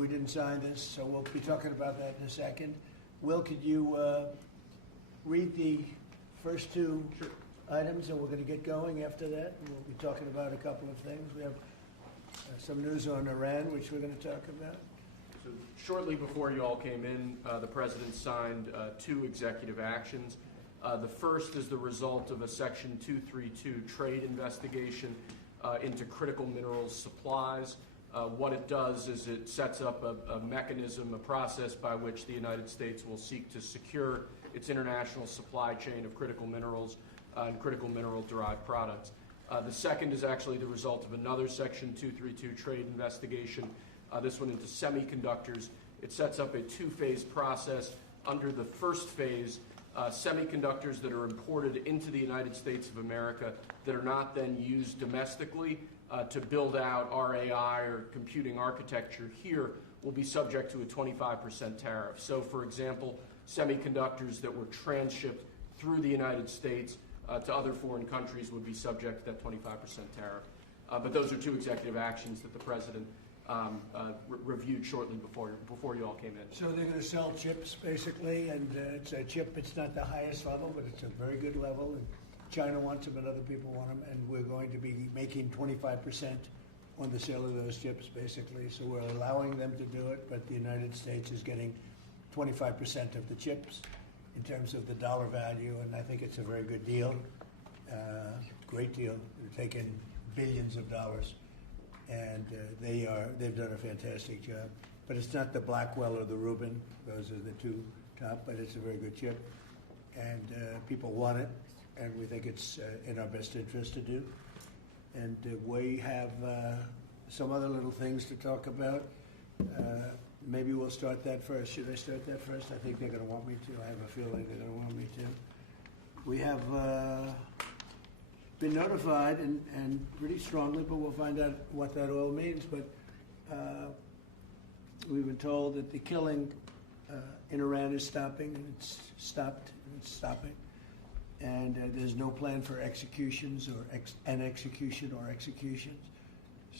we didn't sign this, so we'll be talking about that in a second. Will, could you read the first two items, and we're going to get going after that. And we'll be talking about a couple of things. We have some news on Iran, which we're going to talk about. So shortly before you all came in, the President signed two executive actions. The first is the result of a Section 232 trade investigation into critical minerals supplies. What it does is it sets up a mechanism, a process by which the United States will seek to secure its international supply chain of critical minerals and critical mineral-derived products. The second is actually the result of another Section 232 trade investigation, this one into semiconductors. It sets up a two-phase process. Under the first phase, semiconductors that are imported into the United States of America that are not then used domestically to build out our AI or computing architecture here will be subject to a 25% tariff. So, for example, semiconductors that were transshipped through the United States to other foreign countries would be subject to that 25% tariff. But those are two executive actions that the President reviewed shortly before you all came in. So they're going to sell chips, basically, and it's a chip. It's not the highest level, but it's a very good level. And China wants them, and other people want them, and we're going to be making 25% on the sale of those chips, basically. So we're allowing them to do it, but the United States is getting 25% of the chips in terms of the dollar value, and I think it's a very good deal, great deal. They're taking billions of dollars, and they've done a fantastic job. But it's not the Blackwell or the Rubin; those are the two top. But it's a very good chip, and people want it, and we think it's in our best interest to do. And we have some other little things to talk about. Maybe we'll start that first. Should I start that first? I think they're going to want me to. I have a feeling they're going to want me to. We have been notified, and pretty strongly, but we'll find out what that all means. But we've been told that the killing in Iran is stopping, and it's stopped, and it's stopping. And there's no plan for executions or executions.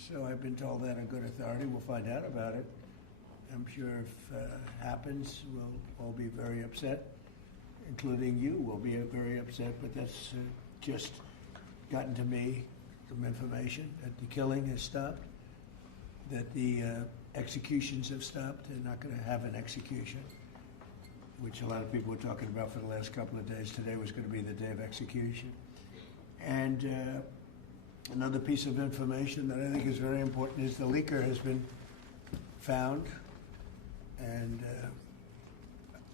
So I've been told that on good authority. We'll find out about it. I'm sure if it happens, we'll all be very upset, including you will be very upset, but that's just gotten to me, some information that the killing has stopped, that the executions have stopped. They're not going to have an execution, which a lot of people were talking about for the last couple of days. Today was going to be the day of execution. And another piece of information that I think is very important is the leaker has been found and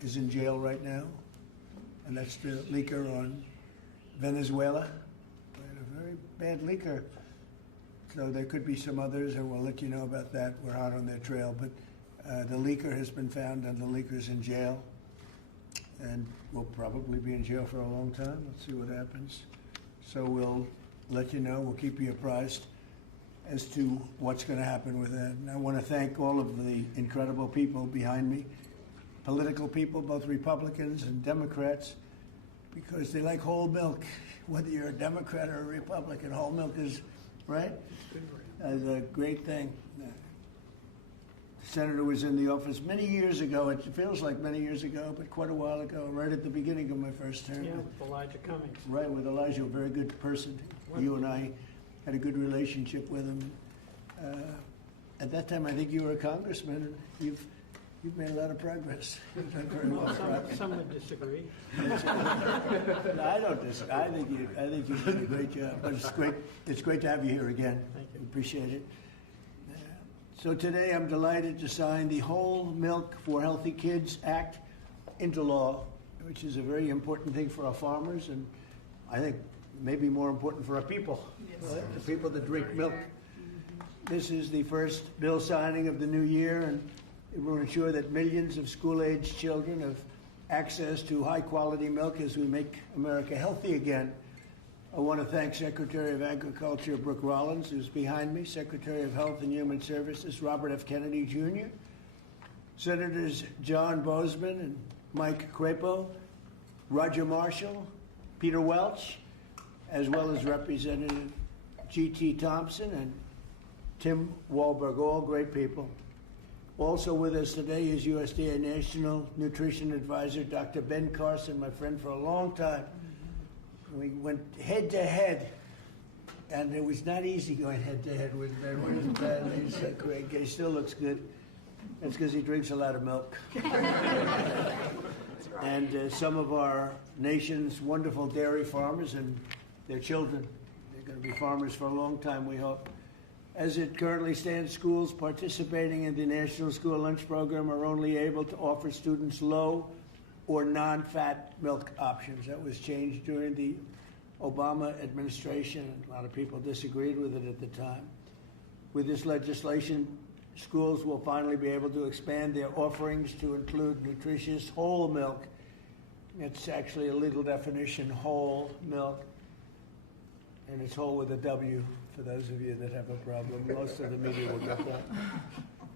is in jail right now. And that's the leaker on Venezuela. And a very bad leaker. So there could be some others, and we'll let you know about that. We're out on their trail. But the leaker has been found, and the leaker's in jail. And will probably be in jail for a long time. Let's see what happens. So we'll let you know. We'll keep you apprised as to what's going to happen with that. And I want to thank all of the incredible people behind me, political people, both Republicans and Democrats, because they like whole milk. Whether you're a Democrat or a Republican, whole milk is, right? Is a great thing. The senator was in the office many years ago. It feels like many years ago, but quite a while ago, right at the beginning of my first term. Yeah, with Elijah Cummings. Right, with Elijah, a very good person. You and I had a good relationship with him. At that time, I think you were a congressman, and you've made a lot of progress. You've done very well. Some would disagree. No, I don't disagree. I think you did a great job. But it's great. It's great to have you here again. Thank you. Appreciate it. So today, I'm delighted to sign the Whole Milk for Healthy Kids Act into law, which is a very important thing for our farmers, and I think maybe more important for our people, right? The people that drink milk. This is the first bill signing of the new year, and it will ensure that millions of school-aged children have access to high-quality milk as we make America healthy again. I want to thank Secretary of Agriculture Brooke Rollins, who's behind me, Secretary of Health and Human Services Robert F. Kennedy Jr., Senators John Boozman and Mike Crapo, Roger Marshall, Peter Welch, as well as Representative G.T. Thompson and Tim Walberg, all great people. Also with us today is USDA National Nutrition Advisor, Dr. Ben Carson, my friend for a long time. We went head to head, and it was not easy going head to head with Ben. He's great. He still looks good. That's because he drinks a lot of milk. And some of our nation's wonderful dairy farmers and their children, they're going to be farmers for a long time, we hope. As it currently stands, schools participating in the National School Lunch Program are only able to offer students low or non-fat milk options. That was changed during the Obama administration, and a lot of people disagreed with it at the time. With this legislation, schools will finally be able to expand their offerings to include nutritious whole milk. It's actually a legal definition, whole milk, and it's whole with a W for those of you that have a problem. Most of the media will get that.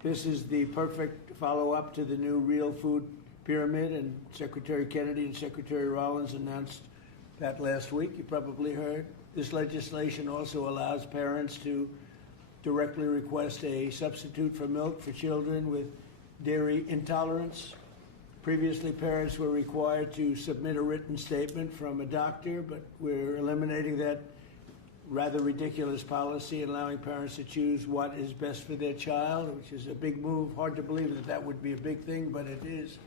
This is the perfect follow-up to the new Real Food Pyramid, and Secretary Kennedy and Secretary Rollins announced that last week. You probably heard. This legislation also allows parents to directly request a substitute for milk for children with dairy intolerance. Previously, parents were required to submit a written statement from a doctor, but we're eliminating that rather ridiculous policy, allowing parents to choose what is best for their child, which is a big move. Hard to believe that that would be a big thing, but it is.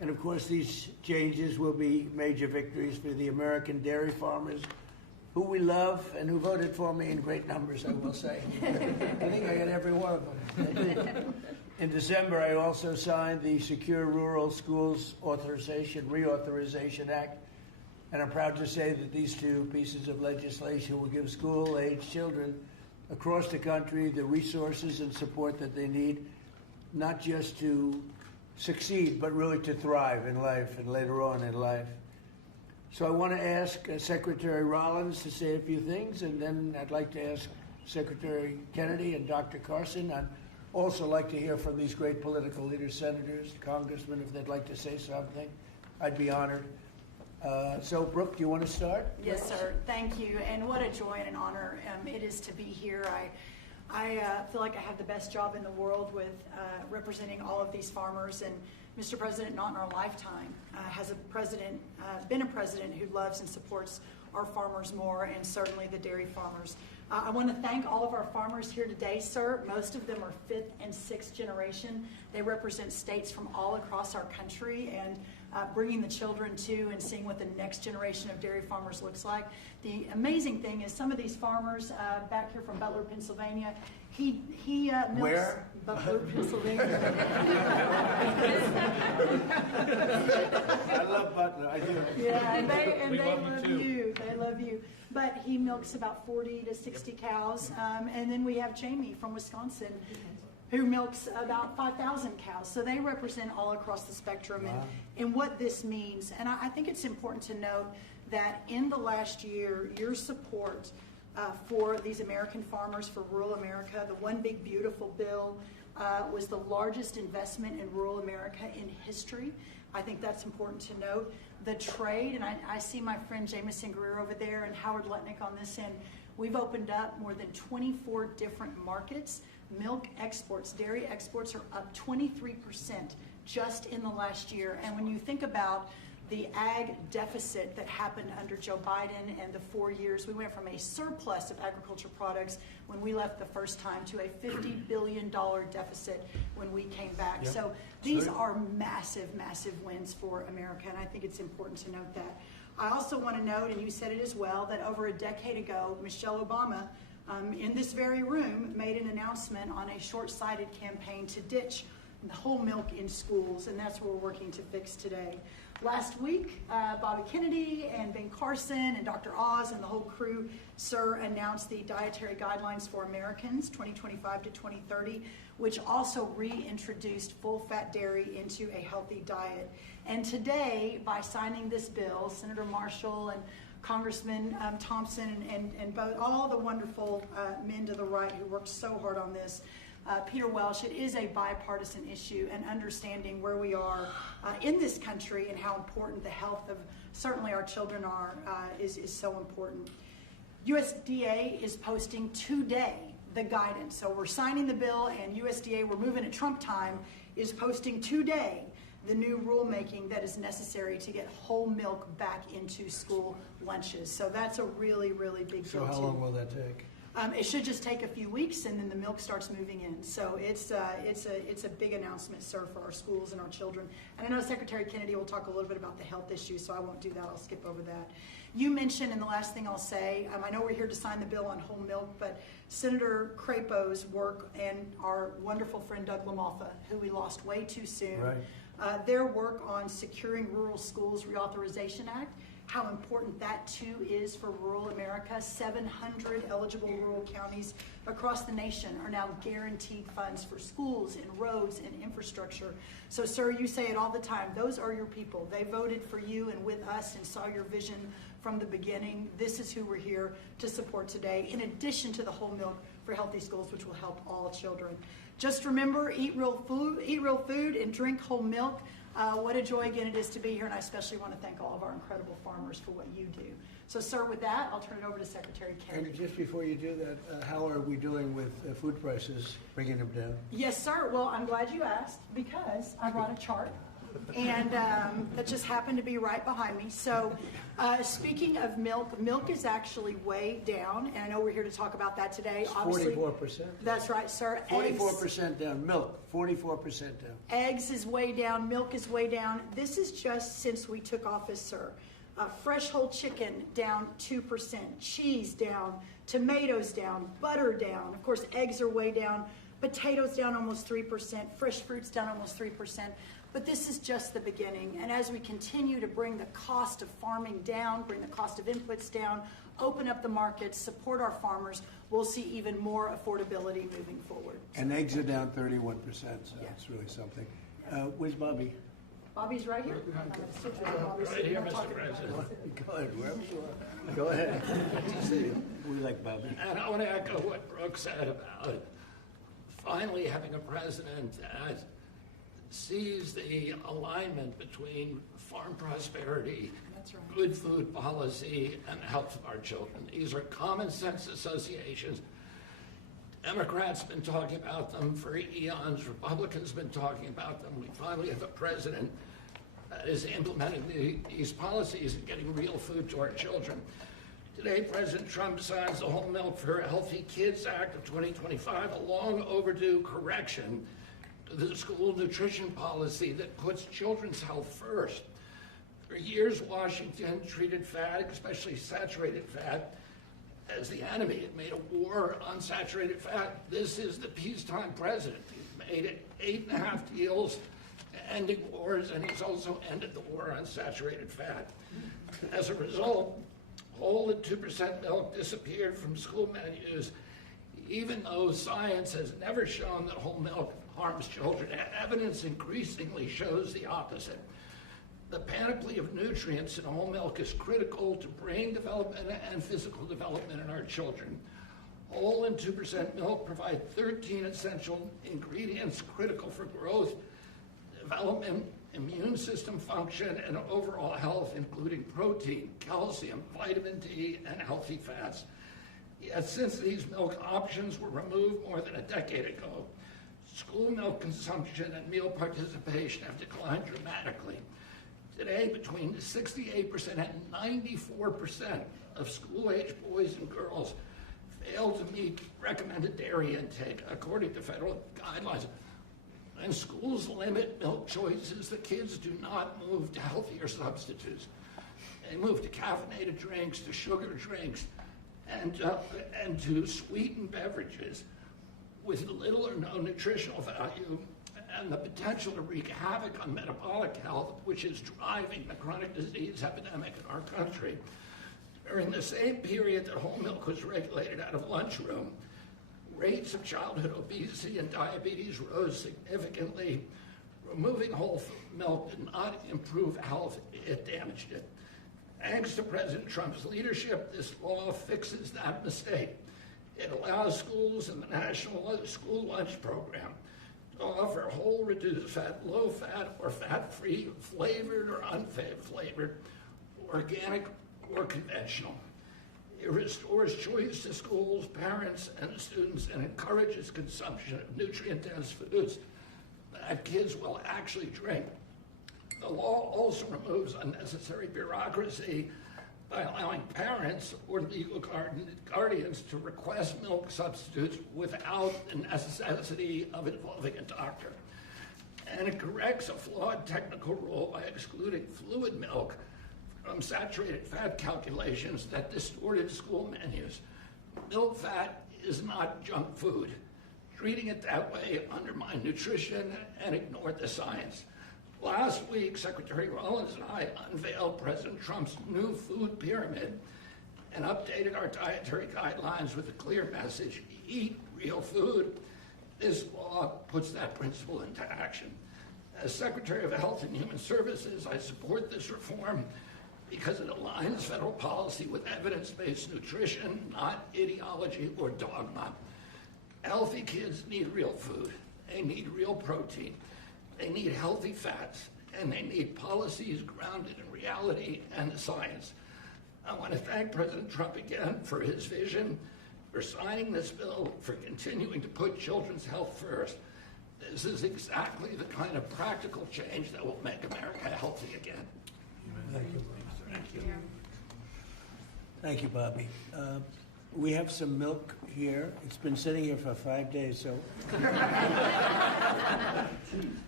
And of course, these changes will be major victories for the American dairy farmers, who we love and who voted for me in great numbers, I will say. I think I got every one of them. In December, I also signed the Secure Rural Schools Reauthorization Act, and I'm proud to say that these two pieces of legislation will give school-age children across the country the resources and support that they need, not just to succeed, but really to thrive in life and later on in life. So I want to ask Secretary Rollins to say a few things, and then I'd like to ask Secretary Kennedy and Dr. Carson. I'd also like to hear from these great political leaders, senators, congressmen, if they'd like to say something. I'd be honored. So, Brooke, do you want to start? Yes, sir. Thank you. And what a joy and an honor it is to be here. I feel like I have the best job in the world with representing all of these farmers. And Mr. President, not in our lifetime, has been a president who loves and supports our farmers more, and certainly the dairy farmers. I want to thank all of our farmers here today, sir. Most of them are 5th and 6th generation. They represent states from all across our country, and bringing the children to and seeing what the next generation of dairy farmers looks like. The amazing thing is some of these farmers back here from Butler, Pennsylvania, he milks. Where? Butler, Pennsylvania. I love Butler. I do. Yeah, and they love you. They love you. But he milks about 40 to 60 cows. And then we have Jamie from Wisconsin, who milks about 5,000 cows. So they represent all across the spectrum. Wow. And what this means. And I think it's important to note that in the last year, your support for these American farmers, for rural America, the One Big Beautiful bill was the largest investment in rural America in history. I think that's important to note. The trade, and I see my friend Jameson Greer over there and Howard Letnick on this end. We've opened up more than 24 different markets. Milk exports, dairy exports are up 23% just in the last year. And when you think about the ag deficit that happened under Joe Biden and the 4 years, we went from a surplus of agriculture products when we left the first time to a $50 billion deficit when we came back. Yep. So these are massive, massive wins for America, and I think it's important to note that. I also want to note, and you said it as well, that over a decade ago, Michelle Obama, in this very room, made an announcement on a short-sighted campaign to ditch the whole milk in schools, and that's what we're working to fix today. Last week, Bobby Kennedy and Ben Carson and Dr. Oz and the whole crew, sir, announced the Dietary Guidelines for Americans 2025 to 2030, which also reintroduced full-fat dairy into a healthy diet. And today, by signing this bill, Senator Marshall and Congressman Thompson and both, all the wonderful men to the right who worked so hard on this, Peter Welsh, it is a bipartisan issue, and understanding where we are in this country and how important the health of certainly our children are is so important. USDA is posting today the guidance. So we're signing the bill, and USDA, we're moving at Trump time, is posting today the new rulemaking that is necessary to get whole milk back into school lunches. So that's a really, really big deal So how too. long will that take? It should just take a few weeks, and then the milk starts moving in. So it's a big announcement, sir, for our schools and our children. And I know Secretary Kennedy will talk a little bit about the health issues, so I won't do that. I'll skip over that. You mentioned, and the last thing I'll say, I know we're here to sign the bill on whole milk, but Senator Crapo's work and our wonderful friend Doug LaMalfa, who we lost way too soon, Right. their work on securing Rural Schools Reauthorization Act, how important that too is for rural America. 700 eligible rural counties across the nation are now guaranteed funds for schools and roads and infrastructure. So sir, you say it all the time, those are your people. They voted for you and with us and saw your vision from the beginning. This is who we're here to support today, in addition to the whole milk for healthy schools, which will help all children. Just remember, eat real food and drink whole milk. What a joy again it is to be here, and I especially want to thank all of our incredible farmers for what you do. So sir, with that, I'll turn it over to Secretary Kennedy. And just before you do that, how are we doing with food prices, bringing them down? Yes, sir. Well, I'm glad you asked, because I brought a chart, and that just happened to be right behind me. So speaking of milk, milk is actually way down, and I know we're here to talk about that today. It's Obviously, 44%. that's right, sir. 44% down. Milk, 44% down. Eggs is way down, milk is way down. This is just since we took office, sir. Fresh whole chicken down 2%, cheese down, tomatoes down, butter down. Of course, eggs are way down, potatoes down almost 3%, fresh fruits down almost 3%. But this is just the beginning. And as we continue to bring the cost of farming down, bring the cost of inputs down, open up the markets, support our farmers, we'll see even more affordability moving forward. And eggs are down 31%, so Yeah. it's really something. Where's Bobby? Bobby's right here. I'm gonna switch over to Bobby so Right we here, don't talk Mr. about President. Go ahead, wherever you are. Go ahead. Good to see you. We like Bobby. And I want to echo what Brooke said about finally having a president that sees the alignment between farm prosperity, That's right. good food policy, and the health of our children. These are common sense associations. Democrats have been talking about them for eons. Republicans have been talking about them. We finally have a president that is implementing these policies and getting real food to our children. Today, President Trump signs the Whole Milk for Healthy Kids Act of 2025, a long overdue correction to the school nutrition policy that puts children's health first. For years, Washington treated fat, especially saturated fat, as the enemy. It made a war on saturated fat. This is the peacetime president. He's made it 8.5 deals ending wars, and he's also ended the war on saturated fat. As a result, whole and 2% milk disappeared from school menus, even though science has never shown that whole milk harms children. Evidence increasingly shows the opposite. The panoply of nutrients in whole milk is critical to brain development and physical development in our children. Whole and 2% milk provide 13 essential ingredients critical for growth, development, immune system function, and overall health, including protein, calcium, vitamin D, and healthy fats. Yet since these milk options were removed more than a decade ago, school milk consumption and meal participation have declined dramatically. Today, between 68% and 94% of school-age boys and girls fail to meet recommended dairy intake, according to federal guidelines. And schools limit milk choices, the kids do not move to healthier substitutes. They move to caffeinated drinks, to sugar drinks, and to sweetened beverages with little or no nutritional value and the potential to wreak havoc on metabolic health, which is driving the chronic disease epidemic in our country. During the same period that whole milk was regulated out of lunchroom, rates of childhood obesity and diabetes rose significantly. Removing whole milk did not improve health, it damaged it. Thanks to President Trump's leadership, this law fixes that mistake. It allows schools in the National School Lunch Program to offer whole, reduced fat, low fat, or fat-free, flavored or unflavored, organic or conventional. It restores choice to schools, parents, and students and encourages consumption of nutrient-dense foods that kids will actually drink. The law also removes unnecessary bureaucracy by allowing parents or legal guardians to request milk substitutes without the necessity of involving a doctor. And it corrects a flawed technical rule by excluding fluid milk from saturated fat calculations that distorted school menus. Milk fat is not junk food. Treating it that way undermined nutrition and ignored the science. Last week, Secretary Rollins and I unveiled President Trump's new food pyramid and updated our dietary guidelines with a clear message: eat real food. This law puts that principle into action. As Secretary of Health and Human Services, I support this reform because it aligns federal policy with evidence-based nutrition, not ideology or dogma. Healthy kids need real food. They need real protein. They need healthy fats, and they need policies grounded in reality and the science. I want to thank President Trump again for his vision, for signing this bill, for continuing to put children's health first. This is exactly the kind of practical change that will make America healthy again. Thank you. Thank you. Thank you, Bobby. We have some milk here. It's been sitting here for 5 days, so.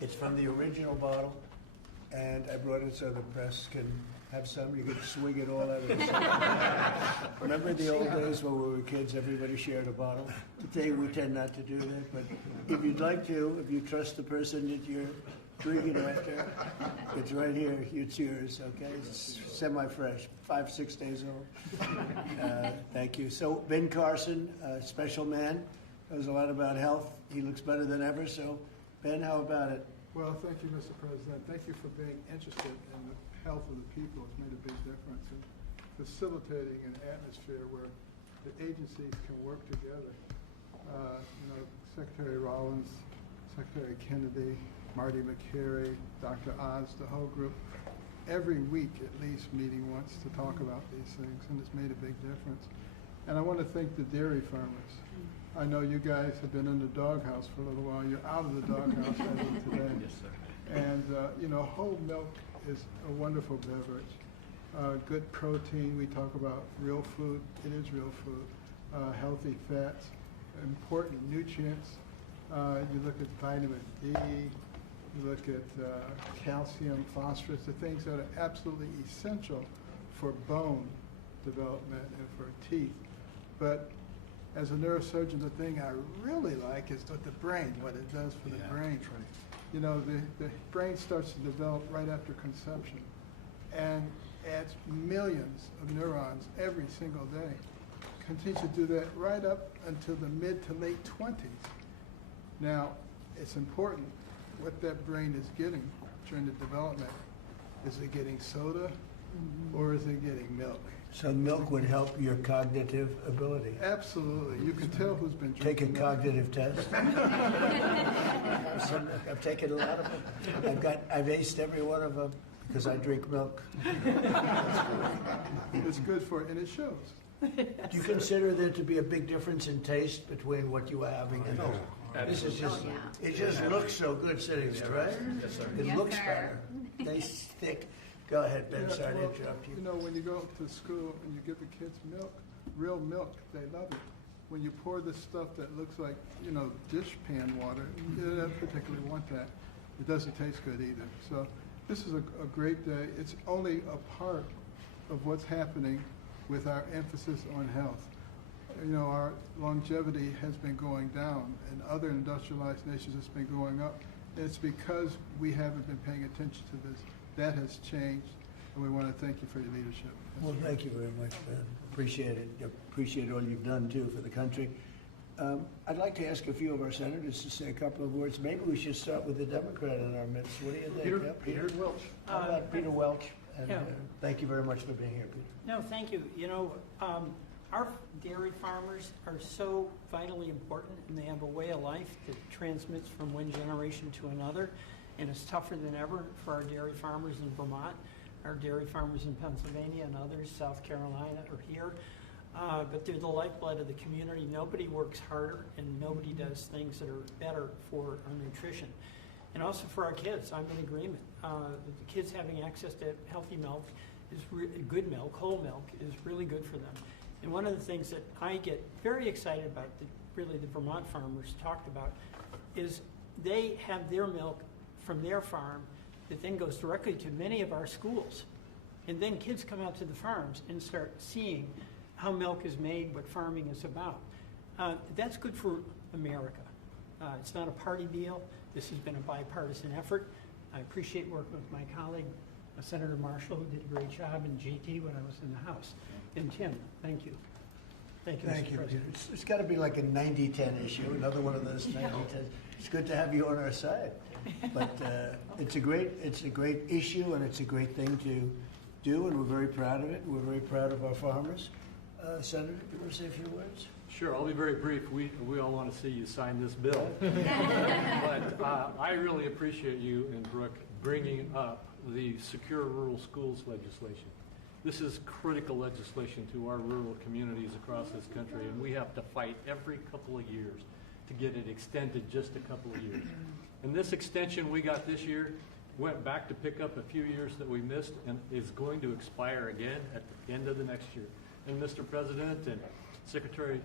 It's from the original bottle, and I brought it so the press can have some. You can swig it all out of it. Remember the old days when we were kids, everybody shared a bottle? Today we tend not to do that, but if you'd like to, if you trust the person that you're drinking after, it's right here. It's yours, okay? It's semi-fresh, 5-6 days old. Thank you. So Ben Carson, special man, knows a lot about health. He looks better than ever. So Ben, how about it? Well, thank you, Mr. President. Thank you for being interested in the health of the people. It's made a big difference in facilitating an atmosphere where the agencies can work together. Secretary Rollins, Secretary Kennedy, Marty McCary, Dr. Oz, the whole group, every week at least meeting once to talk about these things, and it's made a big difference. And I want to thank the dairy farmers. I know you guys have been in the doghouse for a little while. You're out of the doghouse as of today. Yes, sir. And, whole milk is a wonderful beverage. Good protein. We talk about real food. It is real food. Healthy fats, important nutrients. You look at vitamin D, you look at calcium, phosphorus, the things that are absolutely essential for bone development and for teeth. But as a neurosurgeon, the thing I really like is what the brain, what it does for the brain. You know, the brain starts to develop right after conception and adds millions of neurons every single day. Continues to do that right up until the mid to late 20s. Now, it's important what that brain is getting during the development. Is it getting soda or is it getting milk? So milk would help your cognitive ability. Absolutely. You can tell who's been Take a drinking milk. cognitive test. I've taken a lot of them. I've aced every one of them because I drink milk. It's good for it, and it shows. Do you consider there to be a big difference in taste between what you are having and this is just, it just looks so good sitting there, right? Yes, sir. It Yes, looks sir. better. Tastes thick. Go ahead, Ben, Yeah, sorry to well, interrupt you. You know, when you go to school and you give the kids milk, real milk, they love it. When you pour this stuff that looks like, dish pan water, you don't particularly want that. It doesn't taste good either. So this is a great day. It's only a part of what's happening with our emphasis on health. Our longevity has been going down, and other industrialized nations it's been going up. And it's because we haven't been paying attention to this. That has changed, and we want to thank you for your leadership. Well, thank you very much, Ben. Appreciate it. Appreciate all you've done, too, for the country. I'd like to ask a few of our senators to say a couple of words. Maybe we should start with the Democrat in our midst. What do you think? Yeah, Peter Welch. How about Peter Welch? And Yeah. thank you very much for being here, Peter. No, thank you. Our dairy farmers are so vitally important, and they have a way of life that transmits from one generation to another, and it's tougher than ever for our dairy farmers in Vermont, our dairy farmers in Pennsylvania and others, South Carolina, or here. but they're the lifeblood of the community. Nobody works harder and nobody does things that are better for our nutrition. And also for our kids, I'm in agreement. The kids having access to healthy milk is good milk, whole milk, is really good for them. And one of the things that I get very excited about, that really the Vermont farmers talked about, is they have their milk from their farm that then goes directly to many of our schools. And then kids come out to the farms and start seeing how milk is made, what farming is about. That's good for America. It's not a party deal. This has been a bipartisan effort. I appreciate working with my colleague, Senator Marshall, who did a great job, and GT when I was in the House. And Tim, thank you. Thank you, Thank Mr. you, Peter. President. It's got to be like a 90-10 issue, another one of those 90-10. It's good to have you on our side. But it's a great issue, and it's a great thing to do, and we're very proud of it. We're very proud of our farmers. Senator, do you want to say a few words? Sure, I'll be very brief. We all want to see you sign this bill. But I really appreciate you and Brooke bringing up the Secure Rural Schools legislation. This is critical legislation to our rural communities across this country, and we have to fight every couple of years to get it extended just a couple of years. And this extension we got this year went back to pick up a few years that we missed and is going to expire again at the end of the next year. And Mr. President and Secretary,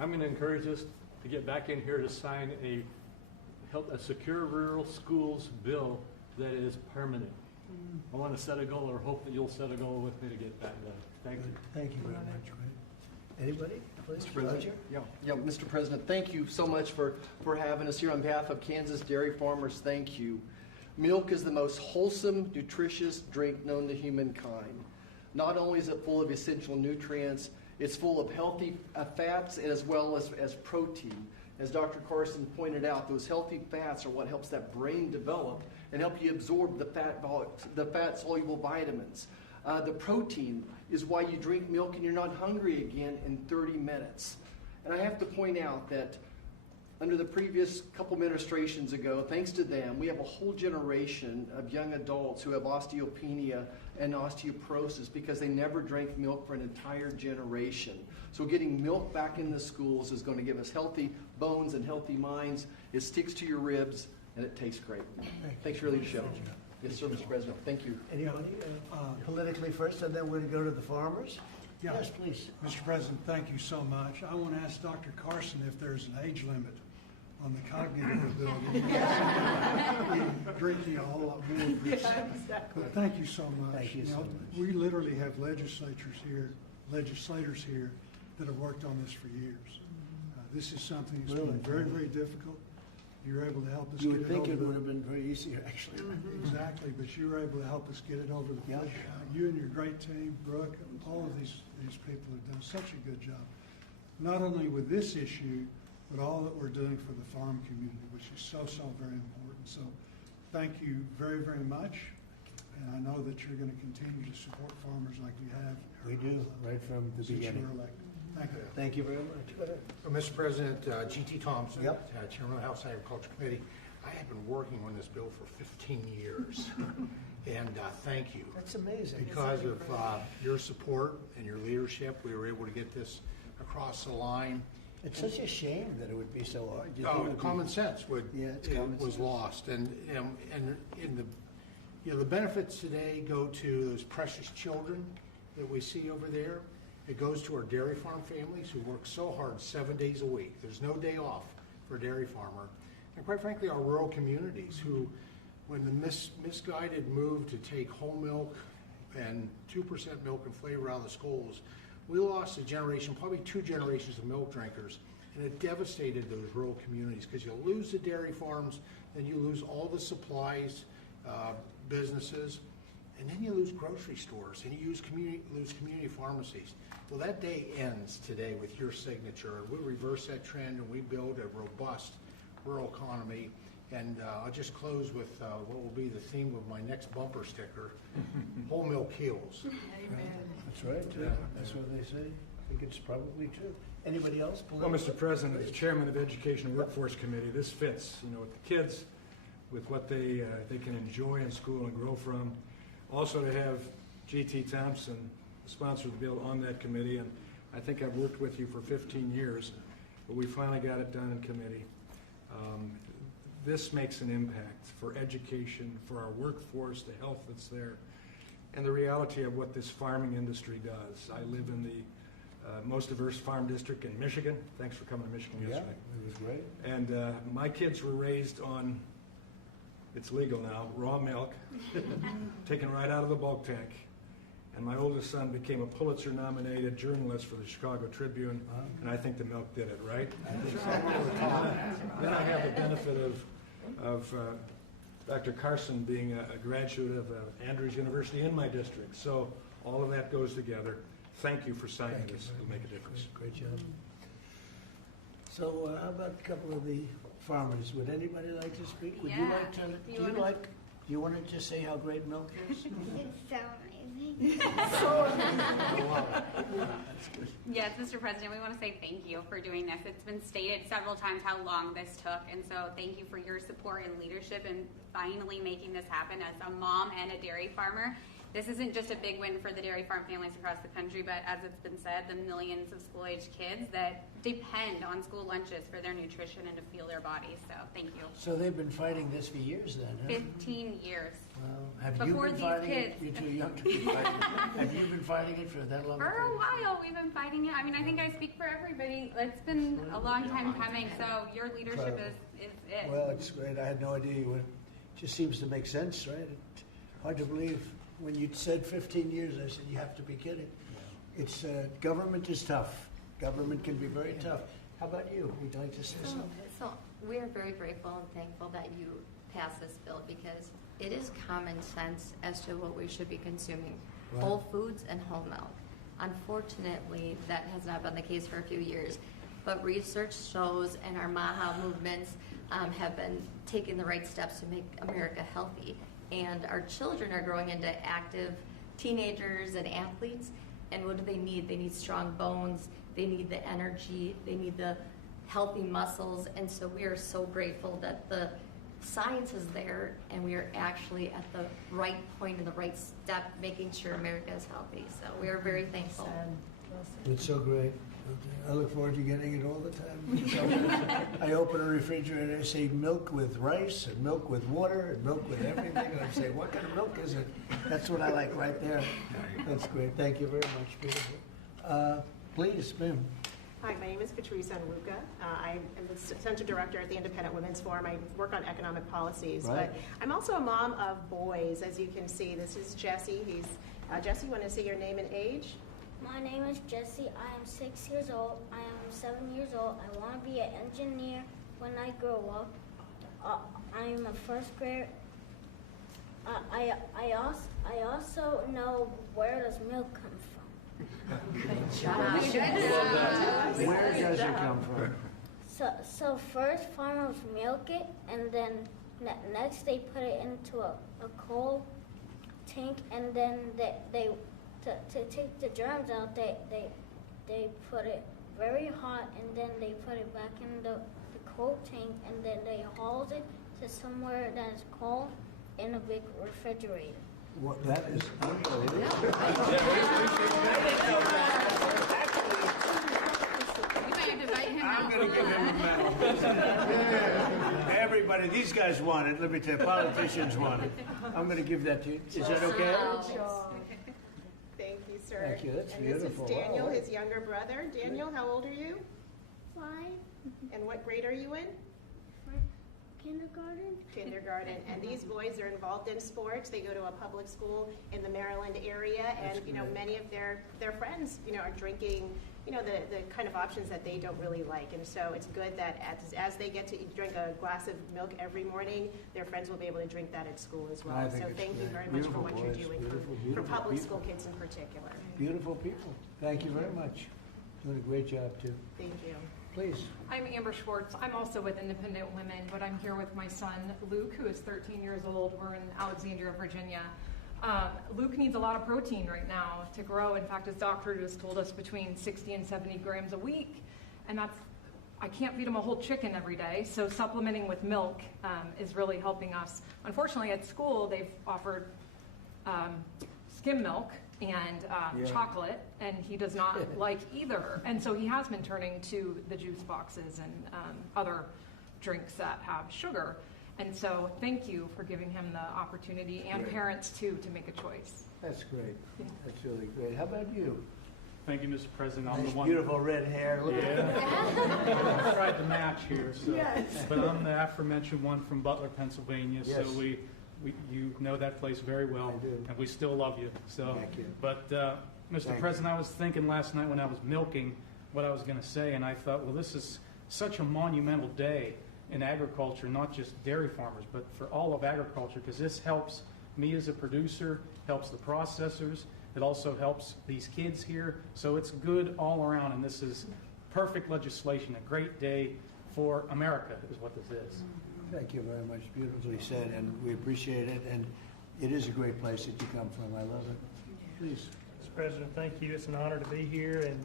I'm going to encourage us to get back in here to sign a Secure Rural Schools bill that is permanent. I want to set a goal, or hope that you'll set a goal with me to get that done. Thank you. Thank you very much. Anybody? Please, Mr. President. Roger? Yeah, Mr. President, thank you so much for having us here on behalf of Kansas dairy farmers. Thank you. Milk is the most wholesome, nutritious drink known to humankind. Not only is it full of essential nutrients, it's full of healthy fats as well as protein. As Dr. Carson pointed out, those healthy fats are what helps that brain develop and help you absorb the fat-soluble vitamins. The protein is why you drink milk and you're not hungry again in 30 minutes. And I have to point out that under the previous couple administrations ago, thanks to them, we have a whole generation of young adults who have osteopenia and osteoporosis because they never drank milk for an entire generation. So getting milk back in the schools is going to give us healthy bones and healthy minds. It sticks to your ribs, and it tastes great. Thanks for your leadership. Yes, sir, Mr. President. Thank you. Anybody? Politically first, and then we're going to go to the farmers. Yeah. Yes, please. Mr. President, thank you so much. I want to ask Dr. Carson if there's an age limit on the cognitive ability. Drinking a whole lot more of this. Yeah, exactly. But thank you so much. Thank you so much. We literally have legislators here that have worked on this for years. This is something that's been very, very difficult. You're able to help us You get would it think over it the... would have been very easy, actually. Exactly, but you were able to help us get it over the Yeah. finish line. You and your great team, Brooke, all of these people have done such a good job. Not only with this issue, but all that we're doing for the farm community, which is so, so very important. So thank you very, very much. And I know that you're going to continue to support farmers like you have. We do, right from the Since you beginning. were elected. Thank you. Thank you very much. Go ahead. Mr. President, G.T. Thompson, Yep. Chairman of the House Agriculture Committee. I have been working on this bill for 15 years, and thank you. That's amazing. Because of your support and your leadership, we were able to get this across the line. It's such a shame that it would be so hard. You think it would be- Common sense was lost, and in the benefits today go to those precious children that we see over there. It goes to our dairy farm families who work so hard 7 days a week. There's no day off for a dairy farmer. And quite frankly, our rural communities who, when the misguided move to take whole milk and 2% milk and flavor out of the schools, we lost a generation, probably 2 generations of milk drinkers, and it devastated those rural communities because you lose the dairy farms, then you lose all the supplies, businesses, and then you lose grocery stores, and you lose community pharmacies. Well, that day ends today with your signature. We reverse that trend, and we build a robust rural economy. And I'll just close with what will be the theme of my next bumper sticker, whole milk heals. That's right. Yeah. That's what they say. I think it's probably true. Anybody else? Well, Mr. President, as Chairman of the Education and Workforce Committee, this fits, with the kids, with what they can enjoy in school and grow from. Also to have G.T. Thompson sponsor the bill on that committee, and I think I've worked with you for 15 years, but we finally got it done in committee. This makes an impact for education, for our workforce, the health that's there, and the reality of what this farming industry does. I live in the most diverse farm district in Michigan. Thanks for coming to Michigan Yeah, yesterday. it was great. And my kids were raised on, it's legal now, raw milk, taken right out of the bulk tank. And my oldest son became a Pulitzer-nominated journalist for the Chicago Tribune, and I think the milk did it, right? Then I have the benefit of Dr. Carson being a graduate of Andrews University in my district. So all of that goes together. Thank you for signing Thank you this. very It'll make a difference. Great job. So how about a couple of the farmers? Would anybody like to speak? Would you Yeah. like to, do you want to just say how great milk is? It's so amazing. Yes, Mr. President, we want to say thank you for doing this. It's been stated several times how long this took, and so thank you for your support and leadership in finally making this happen. As a mom and a dairy farmer, this isn't just a big win for the dairy farm families across the country, but as it's been said, the millions of school-aged kids that depend on school lunches for their nutrition and to fuel their bodies. So thank you. So they've been fighting this for years then, huh? 15 years. Well, have you Before been these fighting kids. it? You're too young to be fighting it. Have you been fighting it for that long? For a while, we've been fighting it. I mean, I think I speak for everybody. It's been a long time coming, so your leadership is it. Well, it's great. I had no idea you would. It just seems to make sense, right? Hard to believe. When you said 15 years, I said, you have to be kidding. It's government is tough. Government can be very tough. How about you? Would you like to say something? So we are very grateful and thankful that you passed this bill because it is common sense as to what we should be consuming. Right. Whole foods and whole milk. Unfortunately, that has not been the case for a few years. But research shows and our MAHA movements have been taking the right steps to make America healthy. And our children are growing into active teenagers and athletes. And what do they need? They need strong bones. They need the energy. They need the healthy muscles. And so we are so grateful that the science is there and we are actually at the right point in the right step, making sure America is healthy. So we are very thankful. It's so great. I look forward to getting it all the time. I open a refrigerator, I say milk with rice and milk with water and milk with everything. And I say, what kind of milk is it? That's what I like right there. That's great. Thank you very much. Beautiful. Please, ma'am. Hi, my name is Patrice Enruca. I am the Center Director at the Independent Women's Forum. I work on economic policies, Right. but I'm also a mom of boys. As you can see, this is Jesse. Jesse, you want to say your name and age? My name is Jesse. I am 6 years old. I am 7 years old. I want to be an engineer when I grow up. I am a first grade. I also know where does milk come from. Where does it come from? So first farmers milk it, and then next they put it into a cold tank, and then they to take the germs out, they put it very hot, and then they put it back in the cold tank, and then they haul it to somewhere that is cold in a big refrigerator. What, that is unbelievable. We might invite him I'm out going to for give him a that. medal. Everybody, these guys want it. Let me tell you, politicians want it. I'm going to give that to you. Is that okay? Thank you, sir. Thank you. That's and beautiful. This is Daniel, Wow. his younger brother. Daniel, how old are you? 5. And what grade are you in? Kindergarten. Kindergarten. And these boys are involved in sports. They go to a public school in the Maryland area, and many of their friends are drinking the kind of options that they don't really like. And so it's good that as they get to drink a glass of milk every morning, their friends will be able to drink that at school as well. I think So it's thank you great. very much for Beautiful what boys. you're doing Beautiful, for beautiful public people. school kids in particular. Beautiful people. Thank you very much. Doing a great job, too. Thank you. Please. I'm Amber Schwartz. I'm also with Independent Women, but I'm here with my son, Luke, who is 13 years old. We're in Alexandria, Virginia. Luke needs a lot of protein right now to grow. In fact, his doctor just told us between 60 and 70 grams a week. And I can't feed him a whole chicken every day, so supplementing with milk is really helping us. Unfortunately, at school, they've offered skim milk, and chocolate, and he does not like either. And so he has been turning to the juice boxes and other drinks that have sugar. And so thank you for giving him the opportunity, and parents too, to make a choice. That's great. That's really great. How about you? Thank you, Mr. President. I'm Nice, the one. beautiful red hair. Look at that. I tried to match here, so. Yes. But I'm the aforementioned one from Butler, Pennsylvania. Yes. So you know that place very well, I do. and we still love you. So, Thank you. but Mr. Thank President, I was thinking last night when I was milking what I was going to say, and I thought, well, this is such a monumental day in agriculture, not just dairy farmers, but for all of agriculture, because this helps me as a producer, helps the processors. It also helps these kids here. So it's good all around, and this is perfect legislation, a great day for America is what this is. Thank you very much. Beautifully said, and we appreciate it. And it is a great place that you come from. I love it. Please. Mr. President, thank you. It's an honor to be here, and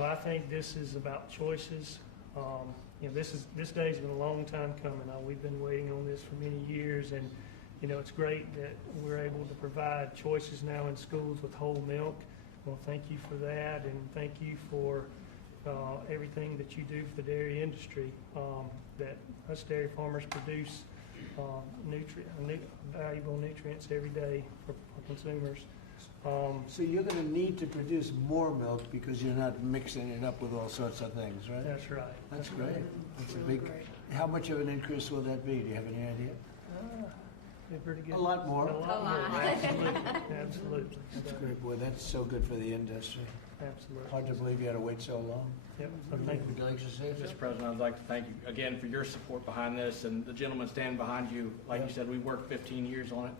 I think this is about choices. This day's been a long time coming. We've been waiting on this for many years, and it's great that we're able to provide choices now in schools with whole milk. Well, thank you for that, and thank you for everything that you do for the dairy industry. That us dairy farmers produce valuable nutrients every day for consumers. So you're going to need to produce more milk because you're not mixing it up with all sorts of things, right? That's right. That's great. That's a Really big. great. How much of an increase will that be? Do you have any idea? They're pretty good. A lot more. A lot more. Absolutely. Absolutely. That's So, great, boy. That's so good for the industry. absolutely. Hard to believe you had to wait so long. Yep. So thank you. Would you like to say something? Mr. President, I'd like to thank you again for your support behind this, and the gentleman standing behind you. Like you said, we worked 15 years on it.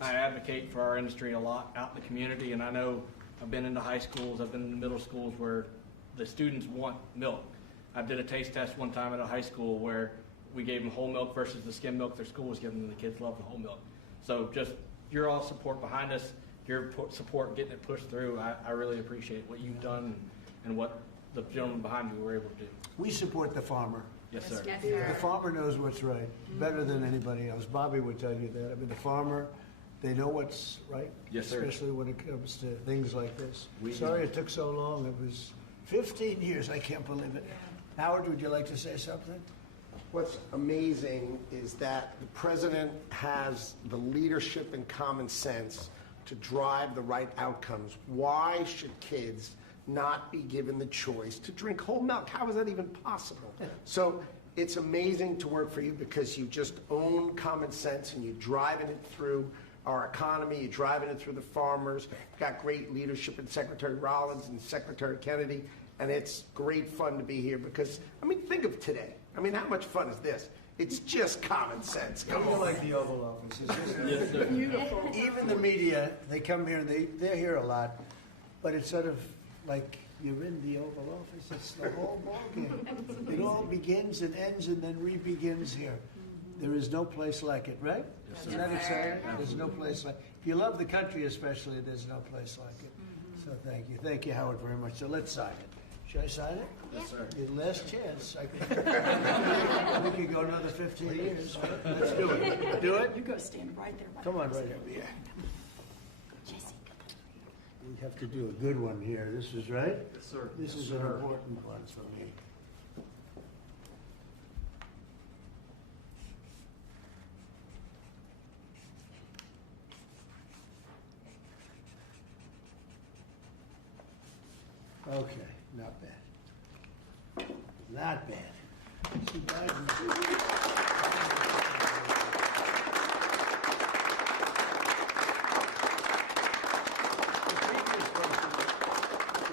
I advocate for our industry a lot out in the community, and I know I've been into high schools, I've been in middle schools where the students want milk. I did a taste test one time at a high school where we gave them whole milk versus the skim milk their school was giving them. The kids love the whole milk. So just your all support behind us, your support getting it pushed through, I really appreciate what you've done and what the gentleman behind you were able to do. We support the farmer. Yes, sir. Yes, sir. The farmer knows what's right, better than anybody else. Bobby would tell you that. I mean, the farmer, they know what's right. Yes, sir. Especially when it comes to things like this. We- Sorry it took so long. It was 15 years. I can't believe it. Howard, would you like to say something? What's amazing is that the president has the leadership and common sense to drive the right outcomes. Why should kids not be given the choice to drink whole milk? How is that even possible? So it's amazing to work for you because you just own common sense and you're driving it through our economy, you're driving it through the farmers. You've got great leadership in Secretary Rollins and Secretary Kennedy, and it's great fun to be here because, I mean, think of today. I mean, how much fun is this? It's just common sense. Come on. like the Oval Office. It's just Yes, sir. Beautiful. Even the media, they come here and they're here a lot, but it's sort of like you're in the Oval Office. It's the whole ballgame. It all begins and ends and then re-begins here. There is no place like it, right? Yes, Isn't that exciting? There's no place like. If you love the country, especially, there's no place like it. So thank you, Howard, very much. So let's sign it. Should I sign it? Yes, sir. Your last chance. We could go another 15 years. Let's do it. Do it. You go stand right there. by Come on, the right president. here. Jesse, come on. We have to do a good one here. This is right? Yes, sir. This is an important one for me. Okay, not bad. Not bad. See, Biden-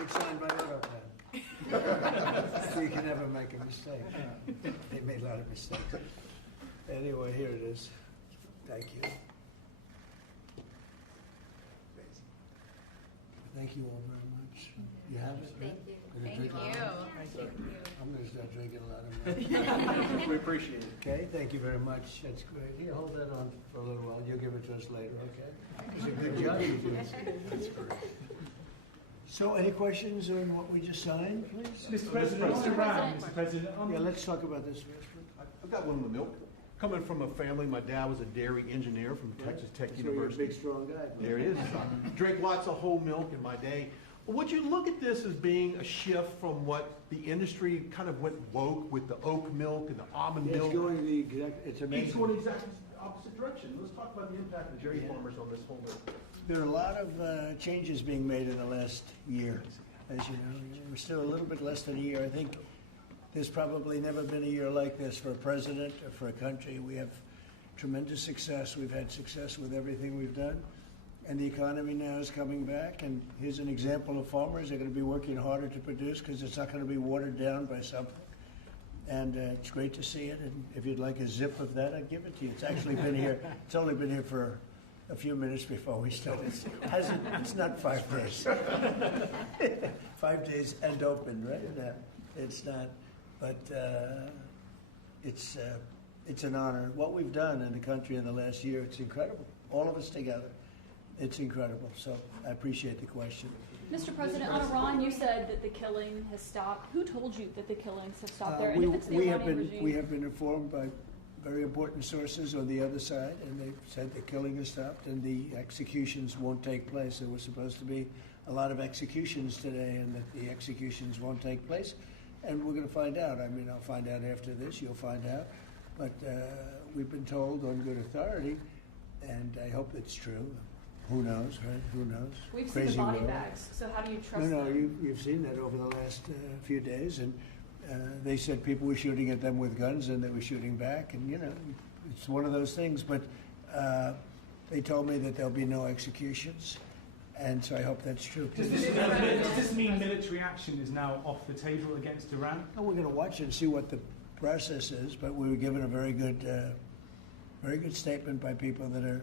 signed by AutoPen. So you can never make a mistake. They made a lot of mistakes. Anyway, here it is. Thank you. Thank you all very much. You have it? Thank you. Gonna Thank drink a lot? you. I'm going to start drinking a lot of milk. We appreciate it. Okay, thank you very much. That's great. Here, hold that on for a little while. You'll give it to us later, okay? It's a good job you did. That's great. So, any questions on what we just signed, please? Mr. President, Mr. President, Yeah, let's talk about this first. I've got one on the milk. coming from a family, my dad was a dairy engineer from Texas Tech So you're a University. big, strong guy. There it is. Drink lots of whole milk in my day. Would you look at this as being a shift from what the industry kind of went woke with the oat milk and the almond It's milk? going the exact, it's amazing. It's going the exact opposite direction. Let's talk about the impact of dairy farmers on this whole thing. There are a lot of changes being made in the last year, as you know. We're still a little bit less than a year. I think there's probably never been a year like this for a president or for a country. We have tremendous success. We've had success with everything we've done. And the economy now is coming back. And here's an example of farmers. They're going to be working harder to produce because it's not going to be watered down by something. And it's great to see it. And if you'd like a zip of that, I'd give it to you. It's actually been here. It's only been here for a few minutes before we started. It's not 5 days. 5 days and open, right? No, it's not. But it's an honor. What we've done in the country in the last year, it's incredible. All of us together. It's incredible. So I appreciate the question. Mr. President, on Iran, you said that the killing has stopped. Who told you that the killings have stopped there? And if it's the Iranian regime? We have been informed by very important sources on the other side, and they've said the killing has stopped and the executions won't take place. There was supposed to be a lot of executions today, and that the executions won't take place. And we're going to find out. I mean, I'll find out after this. You'll find out. But we've been told on good authority, and I hope it's true. Who knows, right? Who knows? We've seen the body bags, so how do you trust No, them? you've seen that over the last few days, and they said people were shooting at them with guns, and they were shooting back, and you know, it's one of those things. But they told me that there'll be no executions, and so I hope that's true. Does this mean military action is now off the table against Iran? Oh, we're going to watch it and see what the process is, but we were given a very good statement by people that are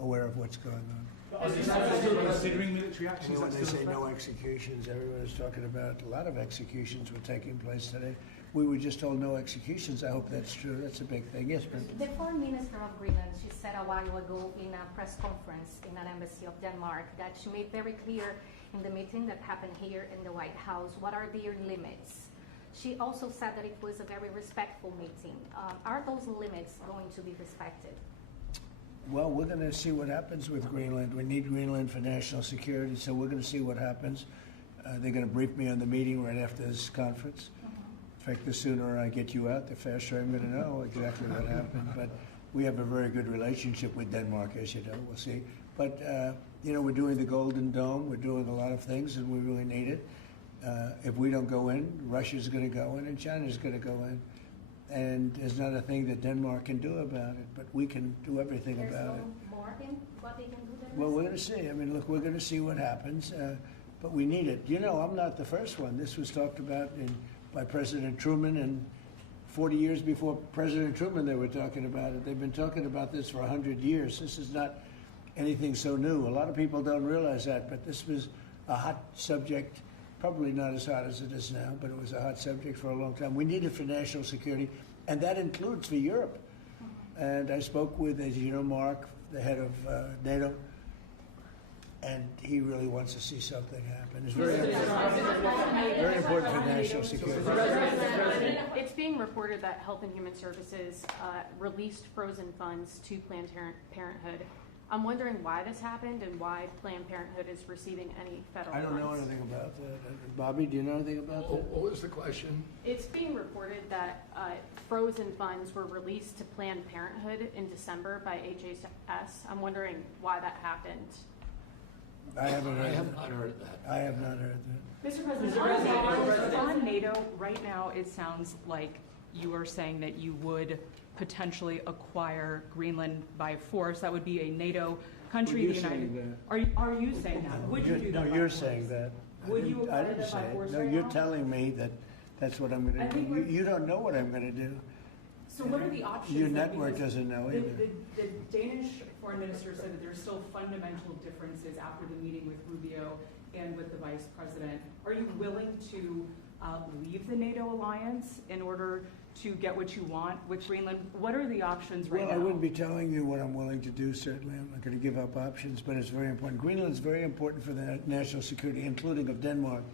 aware of what's going on. Are they still considering military action? When they say no executions, everyone is talking about a lot of executions were taking place today. We were just told no executions. I hope that's true. That's a big thing. Yes, ma'am. The Foreign Minister of Greenland, she said a while ago in a press conference in an embassy of Denmark that she made very clear in the meeting that happened here in the White House what are their limits. She also said that it was a very respectful meeting. Are those limits going to be respected? Well, we're going to see what happens with Greenland. We need Greenland for national security, so we're going to see what happens. They're going to brief me on the meeting right after this conference. In fact, the sooner I get you out, the faster I'm going to know exactly what happened. But we have a very good relationship with Denmark, as you know. We'll see. But, you know, we're doing the Golden Dome. We're doing a lot of things, and we really need it. If we don't go in, Russia's going to go in, and China's going to go in. And there's not a thing that Denmark can do about it, but we can do everything about it. More in what they can do there? Well, we're going to see. I mean, look, we're going to see what happens, but we need it. You know, I'm not the first one. This was talked about by President Truman, and 40 years before President Truman, they were talking about it. They've been talking about this for 100 years. This is not anything so new. A lot of people don't realize that, but this was a hot subject. Probably not as hot as it is now, but it was a hot subject for a long time. We need it for national security, and that includes for Europe. And I spoke with, as you know, Mark, the head of NATO, and he really wants to see something happen. It's very important for national security. It's being reported that Health and Human Services released frozen funds to Planned Parenthood. I'm wondering why this happened and why Planned Parenthood is receiving any federal funds. I don't know anything about that. Bobby, do you know anything about that? What was the question? It's being reported that frozen funds were released to Planned Parenthood in December by HHS. I'm wondering why that happened. I haven't heard that. I have not heard that. Mr. President, on NATO, right now it sounds like you are saying that you would potentially acquire Greenland by force. That would be a NATO country. Well, you're saying that. Are you saying that? Would you do that? No, you're saying that. Would you I acquire didn't that by say force it. No, right you're now? telling me that that's what I'm going to do. You don't know what I'm going to do. So what are the options? Your then? network Because doesn't know the, either. the Danish foreign minister said that there's still fundamental differences after the meeting with Rubio and with the vice president. Are you willing to leave the NATO alliance in order to get what you want with Greenland? What are the options right Well, now? I wouldn't be telling you what I'm willing to do, certainly. I'm not going to give up options, but it's very important. Greenland's very important for the national security, including of Denmark.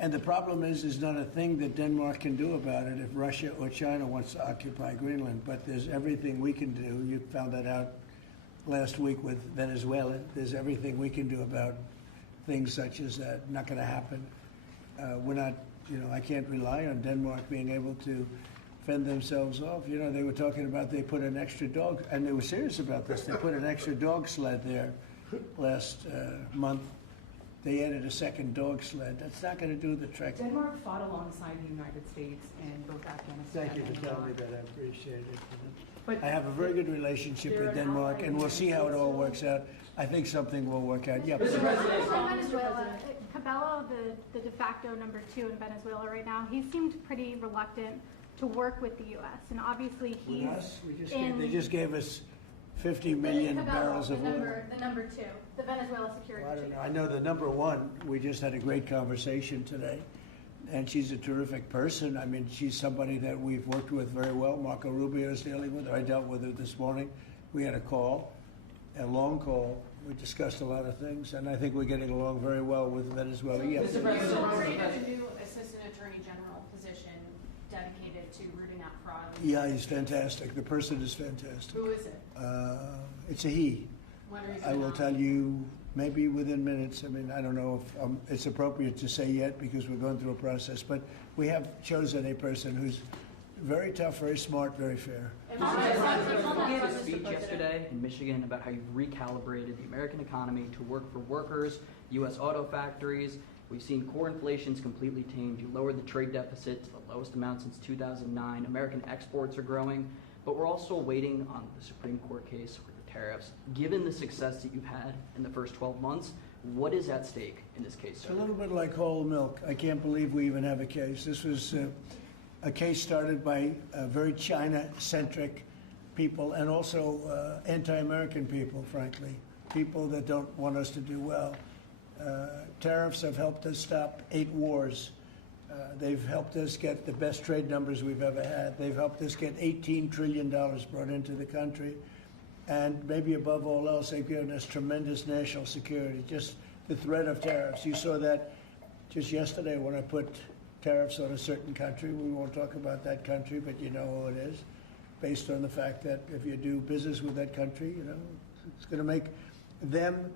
And the problem is not a thing that Denmark can do about it if Russia or China wants to occupy Greenland. But there's everything we can do. You found that out last week with Venezuela. There's everything we can do about things such as that. Not going to happen. We're not, I can't rely on Denmark being able to fend themselves off. They were talking about they put an extra dog, and they were serious about this. They put an extra dog sled there last month. They added a second dog sled. That's not going to do the trick. Denmark fought alongside the United States in both Afghanistan Thank you and for telling me Iraq. that. I appreciate it. But I have a very good relationship they're with an Denmark, ally and we'll of the see how it all United works out. I think something will work out. Yeah. Venezuela, Cabello, the de facto number 2 in Venezuela right now, he seemed pretty reluctant to work with the U.S. And obviously he's With us? They just gave us 50 million Cabello, barrels of oil. the number 2, the Venezuela security I don't chief. know. I know the number 1. We just had a great conversation today, and she's a terrific person. I mean, she's somebody that we've worked with very well. Marco Rubio is dealing with her. I dealt with her this morning. We had a call, a long call. We discussed a lot of things, and I think we're getting along very well with Venezuela. Yeah. Mr. President, you created a new Assistant Attorney General position dedicated to rooting out fraud. Yeah, he's fantastic. The person is fantastic. Who is it? It's a he. When are you I gonna will tell you maybe within minutes. I mean, I don't know if it's appropriate to say yet because we're going through a process, but we have chosen a person who's very tough, very smart, very fair. You gave a speech yesterday in Michigan about how you've recalibrated the American economy to work for workers, U.S. auto factories. We've seen core inflation's completely tamed. You lowered the trade deficit to the lowest amount since 2009. American exports are growing, but we're also waiting on the Supreme Court case for the tariffs. Given the success that you've had in the first 12 months, what is at stake in this case, sir? It's a little bit like whole milk. I can't believe we even have a case. This was a case started by very China-centric people and also anti-American people, frankly, people that don't want us to do well. Tariffs have helped us stop 8 wars. They've helped us get the best trade numbers we've ever had. They've helped us get $18 trillion brought into the country. And maybe above all else, they've given us tremendous national security, just the threat of tariffs. You saw that just yesterday when I put tariffs on a certain country. We won't talk about that country, but you know who it is, based on the fact that if you do business with that country, it's going to make them,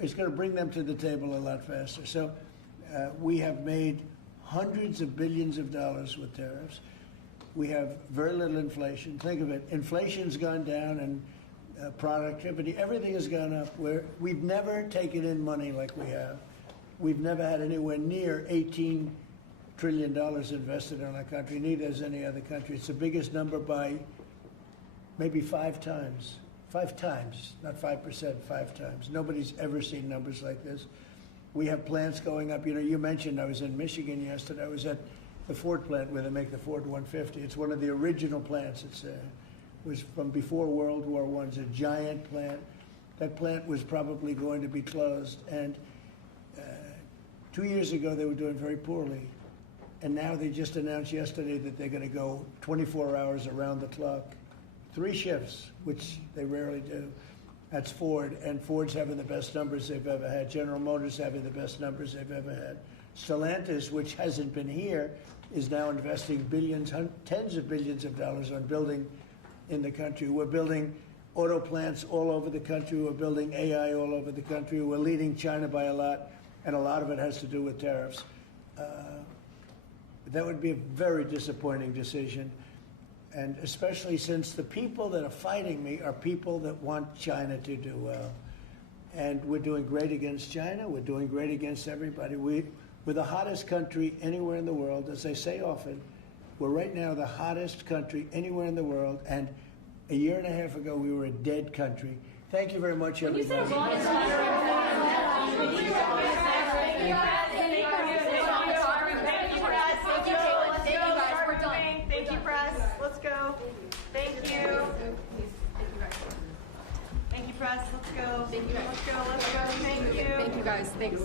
it's going to bring them to the table a lot faster. So we have made hundreds of billions of dollars with tariffs. We have very little inflation. Think of it. Inflation's gone down and productivity, everything has gone up. We've never taken in money like we have. We've never had anywhere near $18 trillion invested in our country. Neither has any other country. It's the biggest number by maybe 5 times. 5 times, not 5%, 5 times. Nobody's ever seen numbers like this. We have plants going up. You mentioned I was in Michigan yesterday. I was at the Ford plant where they make the Ford 150. It's one of the original plants. It was from before World War I. It's a giant plant. That plant was probably going to be closed. And 2 years ago, they were doing very poorly. And now they just announced yesterday that they're going to go 24 hours around the clock. 3 shifts, which they rarely do. That's Ford. And Ford's having the best numbers they've ever had. General Motors having the best numbers they've ever had. Stellantis, which hasn't been here, is now investing billions, tens of billions of dollars on building in the country. We're building auto plants all over the country. We're building AI all over the country. We're leading China by a lot, and a lot of it has to do with tariffs. That would be a very disappointing decision, and especially since the people that are fighting me are people that want China to do well. And we're doing great against China. We're doing great against everybody. We're the hottest country anywhere in the world. As I say often, we're right now the hottest country anywhere in the world, and a year and a half ago, we were a dead country. Thank you very much, everybody. Thank you, press. Let's go. Thank you. Thank you, press. Let's go. Thank you. Let's go. Let's go. Thank you. Thank you, guys. Thanks.